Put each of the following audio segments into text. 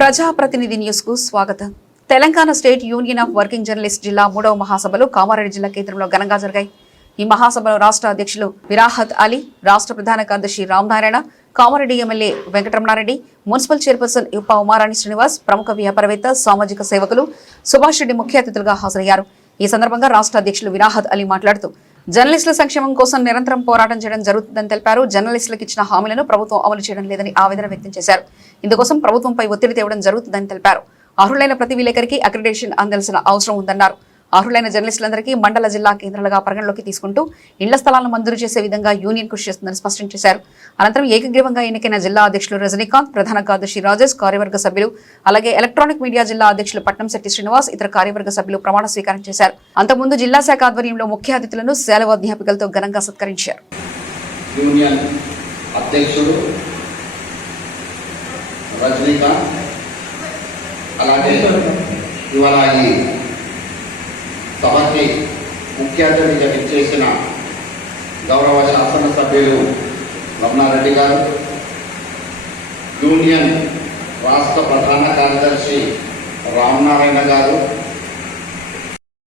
ప్రజాప్రతినిధి న్యూస్ కు స్వాగతం. Telangana state union of working journalist జిల్లా 3వ మహాసభలు కామారెడ్డి జిల్లా కేంద్రంలో ఘనంగా జరిగాయి. ఈ మహాసభలో రాష్ట్ర అధ్యక్షులు విరాహత్ అలీ, రాష్ట్ర ప్రధాన కార్యదర్శి Ramanarayana, Kamareddy MLA Venkataramana Reddy, municipal chairperson ఉప ఉమారాణి శ్రీనివాస్, ప్రముఖ వ్యాపారవేత్త, సామాజిక సేవకులు సుభాష్ రెడ్డి ముఖ్య అతిథులుగా హాజరయ్యారు. ఈ సందర్భంగా రాష్ట్ర అధ్యక్షులు విరాహత్ అలీ మాట్లాడుతూ జర్నలిస్టుల సంక్షేమం కోసం నిరంతరం పోరాటం చేయడం జరుగుతుందని తెలిపారు. జర్నలిస్టులకు ఇచ్చిన హామీలను ప్రభుత్వం అమలు చేయడం లేదని ఆవేదన వ్యక్తం చేశారు. ఇందుకోసం ప్రభుత్వంపై ఒత్తిడి తేవడం జరుగుతుందని తెలిపారు. అర్హులైన ప్రతి విలేకరికి అక్రిడేషన్ అందాల్సిన అవసరం ఉందన్నారు. అర్హులైన జర్నలిస్టులందరికీ మండల జిల్లా కేంద్రాలుగా పరిగణలోకి తీసుకుంటూ ఇళ్ల స్థలాలను మంజూరు చేసే విధంగా యూనియన్ కృషి చేస్తుందని స్పష్టం చేశారు. అనంతరం ఏకగ్రీవంగా ఎన్నికైన జిల్లా అధ్యక్షులు రజనీకాంత్, ప్రధాన కార్యదర్శి రాజేష్, కార్యవర్గ సభ్యులు, అలాగే ఎలక్ట్రానిక్ మీడియా జిల్లా అధ్యక్షులు పట్నంశెట్టి శ్రీనివాస్, ఇతర కార్యవర్గ సభ్యులు ప్రమాణ స్వీకారం చేశారు. అంతకుముందు జిల్లా శాఖ ఆధ్వర్యంలో ముఖ్య అతిథులను సెలవు అధ్యాపకులతో ఘనంగా సత్కరించారు. యూనియన్ అధ్యక్షుడు రజనీకాంత్, అలాగే ఇవాళ ఈ సభకి ముఖ్య అతిథిగా విచ్చేసిన గౌరవ శాసనసభ్యులు రమణారెడ్డి గారు, యూనియన్ రాష్ట్ర ప్రధాన కార్యదర్శి రామనారాయణ గారు,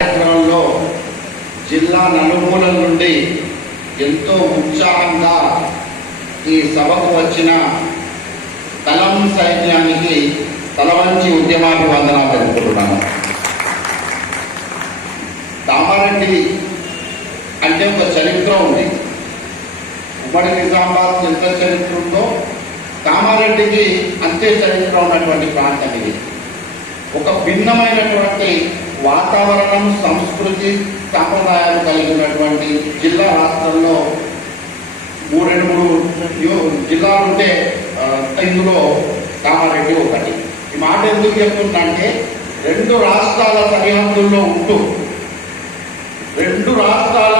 కార్యక్రమంలో జిల్లా నలుమూలల నుండి ఎంతో ఉత్సాహంగా ఈ సభకు వచ్చిన కలం సైన్యానికి తలవంచి ఉద్యమాభివందనాలు తెలుపుతున్నాను. కామారెడ్డి అంటే ఒక చరిత్ర ఉంది. ఉమ్మడి నిజామాబాద్ ఎంత చరిత్ర ఉందో కామారెడ్డికి అంతే చరిత్ర ఉన్నటువంటి ప్రాంతం ఇది. ఒక భిన్నమైనటువంటి వాతావరణం, సంస్కృతి, సాంప్రదాయాలు కలిగినటువంటి జిల్లా. రాష్ట్రంలో మూడు జిల్లాలు ఉంటే ఇందులో కామారెడ్డి ఒకటి. ఈ మాట ఎందుకు చెప్తుందంటే, రెండు రాష్ట్రాల సరిహద్దుల్లో ఉంటూ రెండు రాష్ట్రాల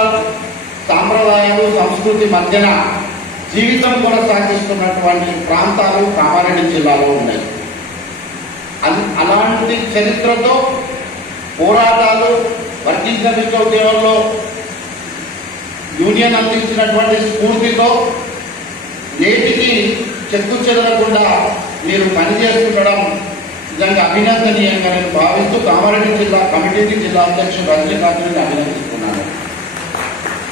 సాంప్రదాయాలు, సంస్కృతి మధ్యన జీవితం కొనసాగిస్తున్నటువంటి ప్రాంతాలు కామారెడ్డి జిల్లాలో ఉన్నాయి. అలాంటి చరిత్రతో పోరాటాలు, వర్కింగ్ జర్నలిస్ట్ ఉద్యమంలో యూనియన్ అందించినటువంటి స్ఫూర్తితో నేటికి చెక్కు చెదరకుండా మీరు పనిచేస్తుండడం నిజంగా అభినందనీయంగా నేను భావిస్తూ కామారెడ్డి జిల్లా కమిటీకి జిల్లా అధ్యక్షుడు రజనీకాంత్ని అభినందిస్తున్నాను.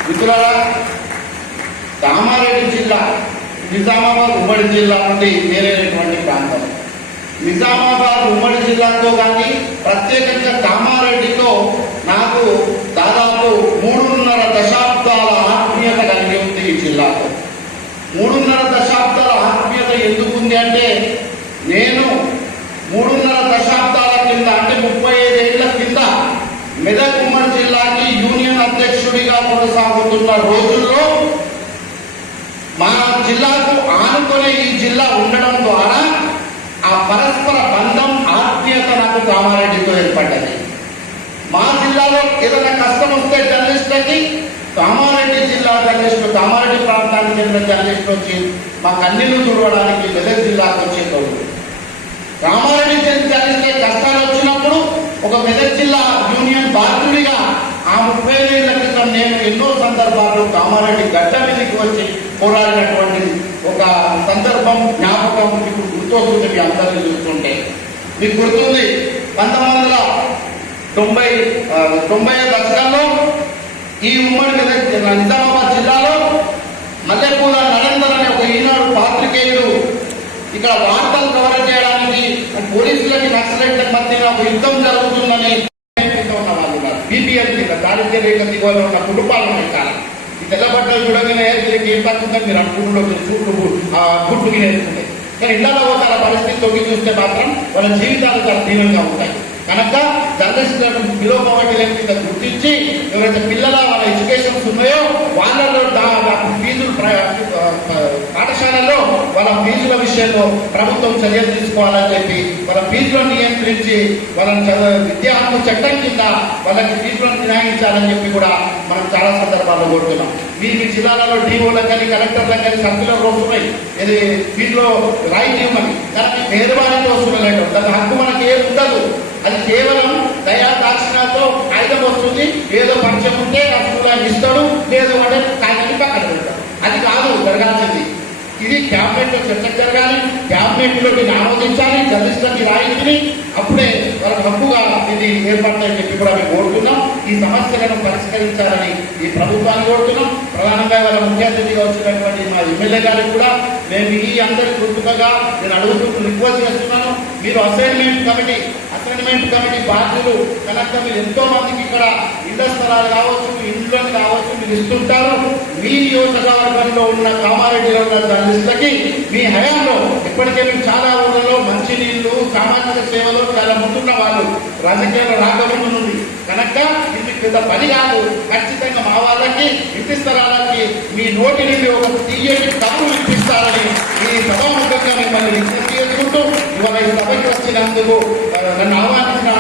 మిత్రులారా, కామారెడ్డి జిల్లా నిజామాబాద్ ఉమ్మడి జిల్లా నుండి వేరైనటువంటి ప్రాంతం. నిజామాబాద్ ఉమ్మడి జిల్లాతో కానీ ప్రత్యేకంగా కామారెడ్డితో నాకు దాదాపు 3.5 దశాబ్దాల ఆత్మీయత కలిగి ఉంది. ఈ జిల్లాతో 3.5 దశాబ్దాల ఆత్మీయత ఎందుకు ఉంది అంటే, నేను 3.5 దశాబ్దాల కింద అంటే 35 ఏళ్ల కింద మెదక్ ఉమ్మడి జిల్లాకి యూనియన్ అధ్యక్షుడిగా కొనసాగుతున్న రోజుల్లో మా జిల్లాకు ఆనుకునే ఈ జిల్లా ఉండడం ద్వారా ఆ పరస్పర బంధం, ఆత్మీయత నాకు కామారెడ్డితో ఏర్పడ్డది. మా జిల్లాలో ఏదైనా కష్టం వస్తే జర్నలిస్టులకి కామారెడ్డి జిల్లా జర్నలిస్టులు, కామారెడ్డి ప్రాంతానికి చెందిన జర్నలిస్టులు వచ్చి మా కన్నీళ్లు చూడడానికి మెదక్ జిల్లాకు వచ్చేటోళ్ళు. కామారెడ్డి జర్నలిస్టుల కష్టాలు వచ్చినప్పుడు ఒక మెదక్ జిల్లా యూనియన్ బాధ్యుడిగా ఆ 35 ఏళ్ల క్రితం నేను ఎన్నో సందర్భాల్లో కామారెడ్డి గడ్డ మీదకి వచ్చి పోరాడినటువంటి ఒక సందర్భం, జ్ఞాపకం మీకు గుర్తొస్తుంది. మీ అందరినీ చూస్తుంటే మీకు గుర్తుంది, 1990 దశకంలో ఈ ఉమ్మడి నిజామాబాద్ జిల్లాలో మల్లెపూల నరేందర్ అనే ఒక ఈనాడు పాత్రికేయుడు ఇక్కడ వార్తలు కవర్ చేయడానికి పోలీసులకి, నక్సలైట్ల మధ్య ఒక యుద్ధం జరుగుతుందని బీపీఎల్ కింద దారిద్ర్య రేఖ దిగువలో ఉన్న కుటుంబాలు పెట్టాలి. ఈ తెల్లబట్టలు చూడగానే దీనికి ఏం తక్కువ మీరు అనుకుంటున్న గుట్టుకి నేర్చుకుంటే, కానీ ఇళ్లలో ఒక పరిస్థితి తొగి చూస్తే మాత్రం వాళ్ళ జీవితాలు చాలా తీవ్రంగా ఉంటాయి. కనుక జర్నలిస్టులను బిలో పవర్టీ లైన్ కింద గుర్తించి ఎవరైతే పిల్లల వాళ్ళ ఎడ్యుకేషన్స్ ఉన్నాయో వాళ్ళలో ఫీజులు పాఠశాలలో వాళ్ళ ఫీజుల విషయంలో ప్రభుత్వం చర్యలు తీసుకోవాలని చెప్పి వాళ్ళ ఫీజులను నియంత్రించి వాళ్ళని విద్యా హక్కు చట్టం కింద వాళ్ళకి ఫీజులను మినహాయించాలని చెప్పి కూడా మనం చాలా సందర్భాల్లో కోరుతున్నాం. మీ జిల్లాలలో డిఓలకు కానీ కలెక్టర్లకు కానీ సర్కులర్ వస్తున్నాయి, ఇది ఫీజులో రాయితీ ఇవ్వమని. కానీ పేదవాడితో వస్తున్నాయి, దాని హక్కు మనకి ఏమి ఉండదు. అది కేవలం దయా దాక్షిణ్యంతో కాగితం వస్తుంది, ఏదో పరిచయం ఉంటే అప్పుడు ఇస్తాడు, లేదు అంటే కాగితాన్ని పక్కన పెడతాడు. అది కాదు జరగాల్సింది. ఇది క్యాబినెట్ లో చర్చ జరగాలి, క్యాబినెట్ లో దీన్ని ఆమోదించాలి, జర్నలిస్టులకి రాయించుని అప్పుడే వాళ్ళకి హక్కుగా ఇది ఏర్పడతాయని చెప్పి కూడా మేము కోరుతున్నాం. ఈ సమస్యలను పరిష్కరించాలని ఈ ప్రభుత్వాన్ని కోరుతున్నాం. ప్రధానంగా వాళ్ళ ముఖ్య అతిథిగా వచ్చినటువంటి మా ఎమ్మెల్యే గారికి కూడా మేము ఈ అందరి కృతజ్ఞతగా నేను అడుగుతూ రిక్వెస్ట్ చేస్తున్నాను. మీరు అసైన్మెంట్ కమిటీ బాధ్యులు కనుక మీరు ఎంతో మందికి ఇక్కడ ఇళ్ల స్థలాలు కావచ్చు, ఇంట్లోని కావచ్చు మీరు ఇస్తుంటారు. మీ నియోజకవర్గంలో ఉన్న కామారెడ్డిలో ఉన్న జర్నలిస్టులకి మీ హయాంలో ఇప్పటికే మీరు చాలా ఊళ్ళలో మంచినీళ్లు, సామాజిక సేవలు చాలా ముందున్న వాళ్ళు రాజకీయాల్లో రాకముందు నుండి కనుక ఇది పెద్ద పని కాదు. ఖచ్చితంగా మా వాళ్ళకి ఇంటి స్థలాలకి మీ నోటి నుండి ఒక తీయటి కబురు ఇప్పిస్తారని ఈ సభాముఖంగా మిమ్మల్ని విజ్ఞప్తి చేసుకుంటూ ఇవాళ ఈ సభకి వచ్చినందుకు నన్ను ఆహ్వానించిన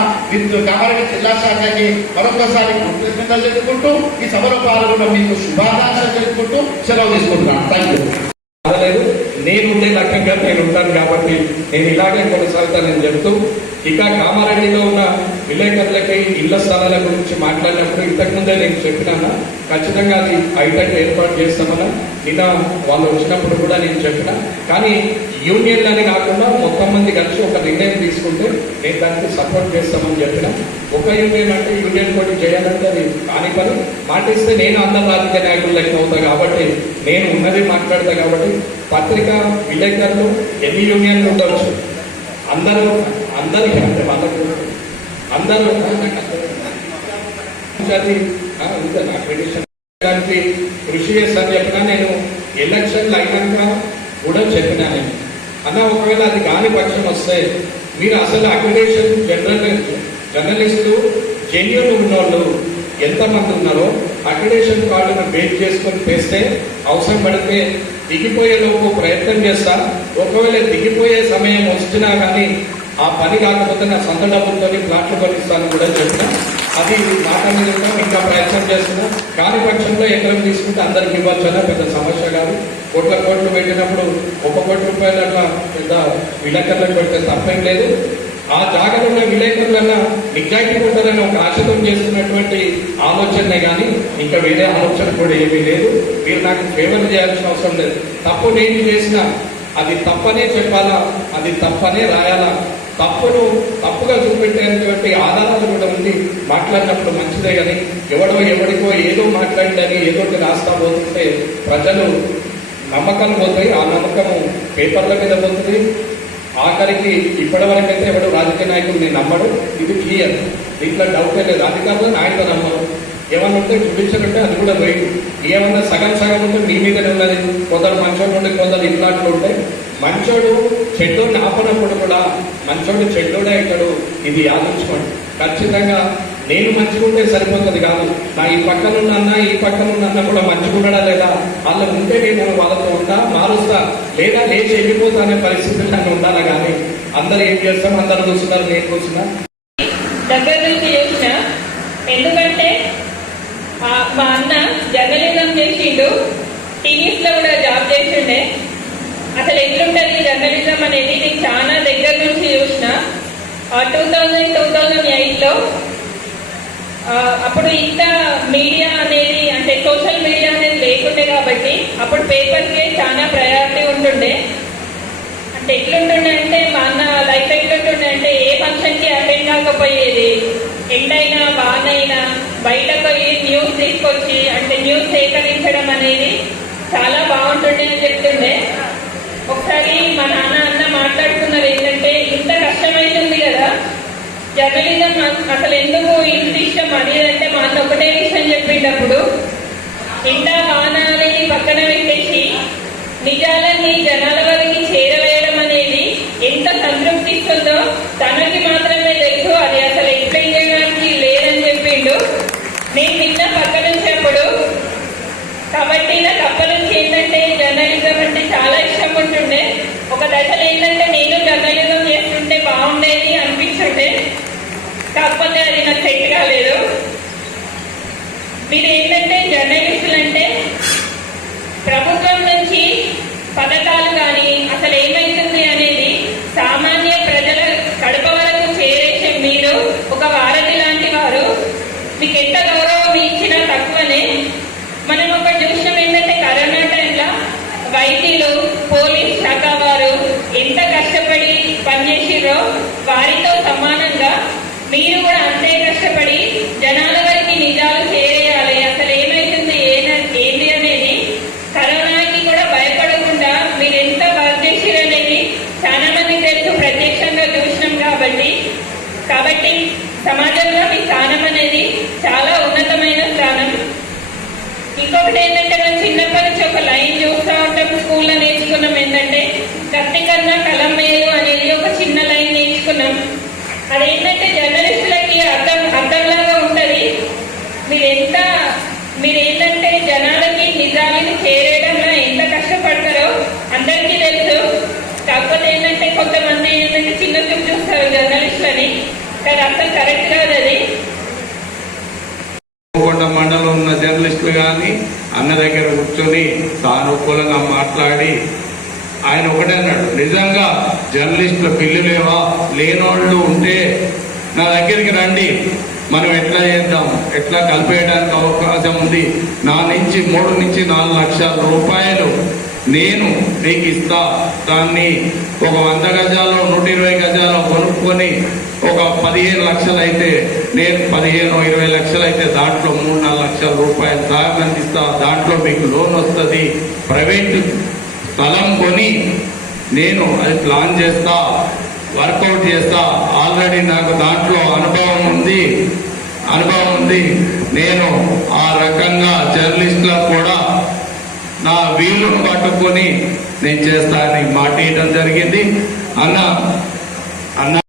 కామారెడ్డి జిల్లా శాఖకి మరొకసారి కృతజ్ఞతలు తెలుపుకుంటూ ఈ సభలో పాల్గొన్న మీకు శుభాకాంక్షలు తెలుపుకుంటూ సెలవు తీసుకుంటున్నాను. Thank you. నేను ఉండే రకంగా నేను ఉంటాను కాబట్టి నేను ఇలాగే కొనసాగుతానని చెప్తూ ఇక కామారెడ్డిలో ఉన్న విలేకరులకి ఇళ్ల స్థలాల గురించి మాట్లాడినప్పుడు ఇంతకుముందే నేను చెప్పినాను, ఖచ్చితంగా అది ఐటెక్ ఏర్పాటు చేస్తామని నిన్న వాళ్ళు వచ్చినప్పుడు కూడా నేను చెప్పిన. కానీ యూనియన్లని కాకుండా మొత్తం మంది కలిసి ఒక నిర్ణయం తీసుకుంటే నేను దానికి సపోర్ట్ చేస్తామని చెప్పిన. ఒక యూనియన్ అంటే యూనియన్ పోటీ చేయాలంటే అది కాని పని. మాటిస్తే నేను అందరు రాజకీయ నాయకులు లెక్క అవుతా కాబట్టి నేను ఉన్నది మాట్లాడతా కాబట్టి పత్రిక విలేకరులు ఎన్ని యూనియన్లు ఉండవచ్చు, అందరికీ అంటే వాళ్ళకు అందరూ దానికి కృషి చేస్తాను చెప్పినా. నేను ఎలక్షన్లు అయినాక కూడా చెప్పినా నేను అన్న ఒకవేళ అది కాని పక్షం వస్తే మీరు అసలు అక్రిడేషన్ జర్నలిస్టు జెన్యూన్ ఉన్నోళ్ళు ఎంతమంది ఉన్నారో అక్రిడేషన్ కార్డును బేస్ చేసుకొని తెస్తే అవసరం పడితే దిగిపోయేలోపు ప్రయత్నం చేస్తా. ఒకవేళ దిగిపోయే సమయం వచ్చినా కానీ ఆ పని కాకపోతే నా సొంత డబ్బులతో ప్లాట్లు కొనిస్తాను కూడా చెప్పిన. అది మాట మీద ఇంకా ప్రయత్నం చేస్తున్నా. కాని పక్షంలో ఎకరం తీసుకుంటే అందరికి ఇవ్వచ్చా పెద్ద సమస్య కాదు. కోట్లు పెట్టినప్పుడు 1 కోటి రూపాయలు అట్లా పెద్ద విలేకరులకు పెడితే తప్పేం లేదు. ఆ జాగాలో ఉన్న విలేకరులన్నా నిజాయితీ ఉంటారని ఒక ఆశతో చేస్తున్నటువంటి ఆలోచనే కానీ ఇంకా వేరే ఆలోచన కూడా ఏమీ లేదు. మీరు నాకు ఫేవర్ చేయాల్సిన అవసరం లేదు. తప్పు నేను చేసిన అది తప్పనే చెప్పాలా, అది తప్పనే రాయాలా, తప్పుగా చూపెట్టేటువంటి ఆధారాలు కూడా ఉంది. మాట్లాడినప్పుడు మంచిదే కానీ ఎవడికో ఏదో మాట్లాడని ఏదోటి రాస్తా పోతుంటే ప్రజలు నమ్మకాలు పోతాయి. ఆ నమ్మకము పేపర్ల మీద పోతుంది. ఆఖరికి ఇప్పటి వరకు అయితే ఎవడు రాజకీయ నాయకుడిని నమ్మడు. ఇది క్లియర్, దీంట్లో డౌటే లేదు. అధికారులు నాయకులు నమ్మరు. ఏమన్నా ఉంటే చూపించాలంటే అది కూడా పోయి ఏమన్నా సగం ఉంటే మీ మీదనే ఉన్నది. కొందరు మంచోడు ఉంటే కొందరు ఇట్లాంటి ఉంటాయి. మంచోడు చెడ్డోడిని ఆపనప్పుడు కూడా మంచోడు చెడ్డోడే అవుతాడు. ఇది ఆలోచించుకోండి. ఖచ్చితంగా నేను మంచిగుంటే సరిపోతుంది కాదు. నా ఈ పక్కనున్న అన్న కూడా మంచిగుండడా లేదా, వాళ్ళు ఉంటే నేను వాళ్ళతో ఉంటా, మారుస్తా, లేదా లేచి వెళ్ళిపోతా అనే పరిస్థితులు నన్ను ఉండాలి. కానీ అందరు ఏం చేస్తాం, అందరు కూర్చున్నారు, నేను కూర్చున్నా. దగ్గర నుంచి చూసిన, ఎందుకంటే మా అన్న జర్నలిజం చేసిండు, టీవీస్ లో కూడా జాబ్ చేసిండే. అసలు ఎట్లుంటుంది జర్నలిజం అనేది నేను చాలా దగ్గర నుంచి చూసిన. 2008లో అప్పుడు ఇంత మీడియా అనేది అంటే సోషల్ మీడియా అనేది లేకుండే కాబట్టి అప్పుడు పేపర్కే చాలా ప్రయారిటీ ఉంటుండే. అంటే ఎట్లుంటుండే అంటే మా అన్న లైఫ్ ఎట్లుంటుండే అంటే ఏ ఫంక్షన్కి అటెండ్ కాకపోయేది. ఎండైనా వానైనా బయటకు పోయి న్యూస్ తీసుకొచ్చి అంటే న్యూస్ సేకరించడం అనేది చాలా బాగుంటుండే అని చెప్తుండే. ఒకసారి మా అన్న మాట్లాడుతున్నారు ఏంటంటే ఇంత కష్టమైతుంది కదా జర్నలిజం, అసలు ఎందుకు ఇంత ఇష్టం అనేది. మా అన్న ఒకటే విషయం చెప్పేటప్పుడు ఎండ వాన అనేది పక్కన పెట్టేసి నిజాలని జనాల వరకు చేరవేయడం అనేది ఎంత సంతృప్తి ఇస్తుందో తనకి మాత్రమే తెలుసు. అది అసలు ఎక్స్ప్లెయిన్ చేయడానికి లేదని చెప్పిండు. నేను నిన్న పక్క నుంచి అప్పుడు కాబట్టి నాకు అప్పటి నుంచి ఏంటంటే జర్నలిజం అంటే చాలా ఇష్టం ఉంటుండే. ఒక దశలో ఏంటంటే నేను జర్నలిజం చేస్తుంటే బాగుండేది అనిపిస్తుండే, కాకపోతే అది నాకు సెట్ కాలేదు. మీరు ఏంటంటే జర్నలిస్టులు అంటే ప్రభుత్వం నుంచి పథకాలు కానీ అసలు ఏమైతుంది అనేది సామాన్య ప్రజల కడప వరకు చేరేసే మీరు ఒక వారధి లాంటి వారు. మీకు ఎంత గౌరవం ఇచ్చినా తక్కువనే. మనం ఒక చూసిన ఏంటంటే కరోనా టైంలో వైద్యులు మీరు ఏంటంటే జనాలకి నిజాన్ని చేరేయడంలో ఎంత కష్టపడతారో అందరికీ తెలుసు. కాకపోతే ఏంటంటే కొంతమంది ఏంటంటే చిన్న చూపు చూస్తారు జర్నలిస్టులని, కానీ అసలు కరెక్ట్ కాదు అది. మండలం ఉన్న జర్నలిస్టులు కానీ అన్న దగ్గర కూర్చొని సానుకూలంగా మాట్లాడి ఆయన ఒకటే అన్నాడు, నిజంగా జర్నలిస్టుల బిల్లులేవా లేనోళ్ళు ఉంటే నా దగ్గరికి రండి, మనం ఎట్లా చేద్దాం, ఎట్లా కలిపేయడానికి అవకాశం ఉంది, నా నుంచి 3 నుంచి 4 లక్షల రూపాయలు నేను నీకు ఇస్తా, దాన్ని ఒక 100 గజాలు 120 గజాలు కొనుక్కొని ఒక 15 లక్షలు అయితే నేను 15-20 లక్షలు అయితే దాంట్లో 3-4 లక్షల రూపాయలు సాయం అందిస్తా, దాంట్లో మీకు లోన్ వస్తుంది, ప్రైవేట్ స్థలం కొని నేను అది ప్లాన్ చేస్తా, వర్కౌట్ చేస్తా, ఆల్రెడీ నాకు దాంట్లో అనుభవం ఉంది. నేను ఆ రకంగా జర్నలిస్టులకు కూడా నా వీలును పట్టుకొని నేను చేస్తానని మాట ఇవ్వడం జరిగింది. అన్న